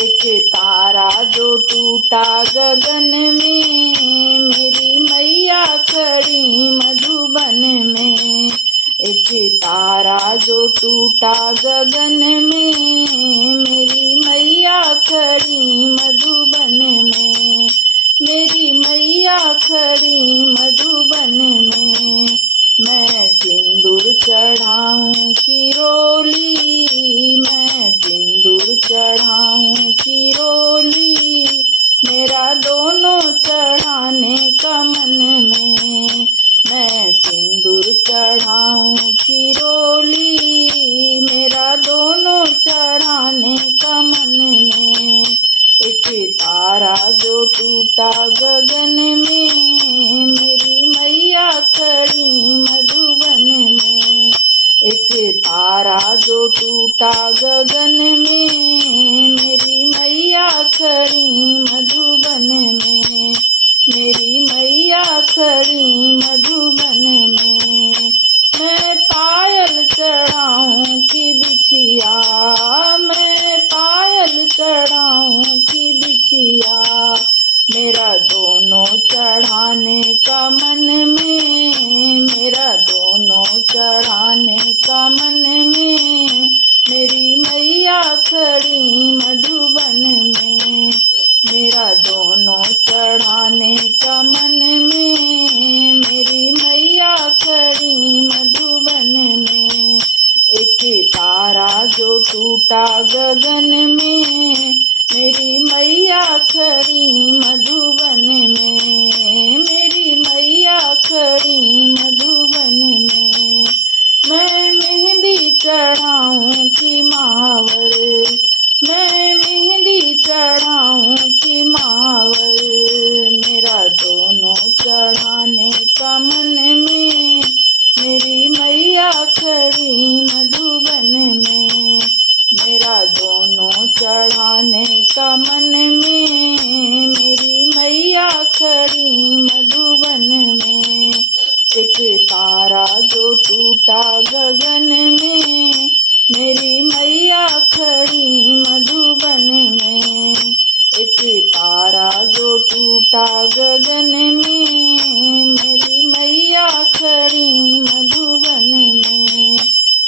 एक तारा जो टूटा गगन में, मेरी मैया खड़ी मधुबन में। एक तारा जो टूटा गगन में, मेरी मैया खड़ी मधुबन में। मेरी मैया खड़ी मधुबन में। मैं सिंदूर चढ़ाऊं की रोली, मैं सिंदूर चढ़ाऊं की रोली, मेरा दोनों चढ़ाने का मन में। मैं सिंदूर चढ़ाऊं की रोली, मेरा दोनों चढ़ाने का मन में। एक तारा जो टूटा गगन में, मेरी मैया खड़ी मधुबन में। एक तारा जो टूटा गगन में, मेरी मैया खड़ी मधुबन में। मेरी मैया खड़ी मधुबन में। मैं पायल चढ़ाऊं की बिछिया, मैं पायल चढ़ाऊं की बिछिया, मेरा दोनों चढ़ाने का मन में। मेरा दोनों चढ़ाने का मन में। मेरी मैया खड़ी मधुबन में। मेरा दोनों चढ़ाने का मन में। मेरी मैया खड़ी मधुबन में। एक तारा जो टूटा गगन में, मेरी मैया खड़ी मधुबन में। मेरी मैया खड़ी मधुबन में। मैं मेहंदी चढ़ाऊं की मावर, मैं मेहंदी चढ़ाऊं की मावर, मेरा दोनों चढ़ाने का मन में। मेरी मैया खड़ी मधुबन में। मेरा दोनों चढ़ाने का मन में। मेरी मैया खड़ी मधुबन में। एक तारा जो टूटा गगन में, मेरी मैया खड़ी मधुबन में। एक तारा जो टूटा गगन में, मेरी मैया खड़ी मधुबन में।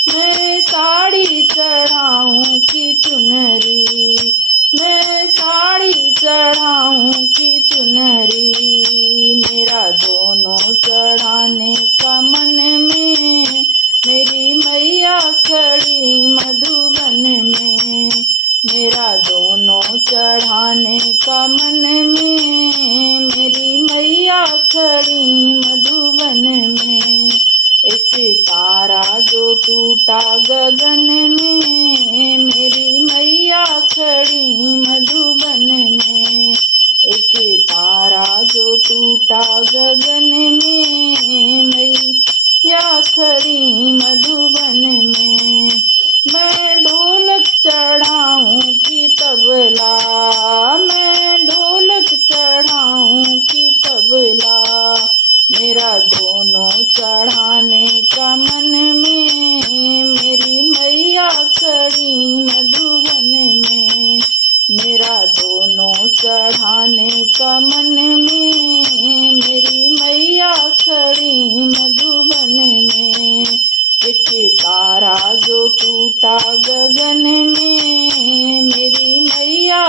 मैं साड़ी चढ़ाऊं की चुनरी, मैं साड़ी चढ़ाऊं की चुनरी, मेरा दोनों चढ़ाने का मन में। मेरी मैया खड़ी मधुबन में। मेरा दोनों चढ़ाने का मन में। मेरी मैया खड़ी मधुबन में। एक तारा जो टूटा गगन में, मेरी मैया खड़ी मधुबन में। एक तारा जो टूटा गगन में, मैया खड़ी मधुबन में। मैं ढोलक चढ़ाऊं की तबला, मैं ढोलक चढ़ाऊं की तबला, मेरा दोनों चढ़ाने का मन में। मेरी मैया खड़ी मधुबन में। मेरा दोनों चढ़ाने का मन में। मेरी मैया खड़ी मधुबन में। एक तारा जो टूटा गगन में, मेरी मैया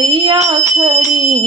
मैया खड़ी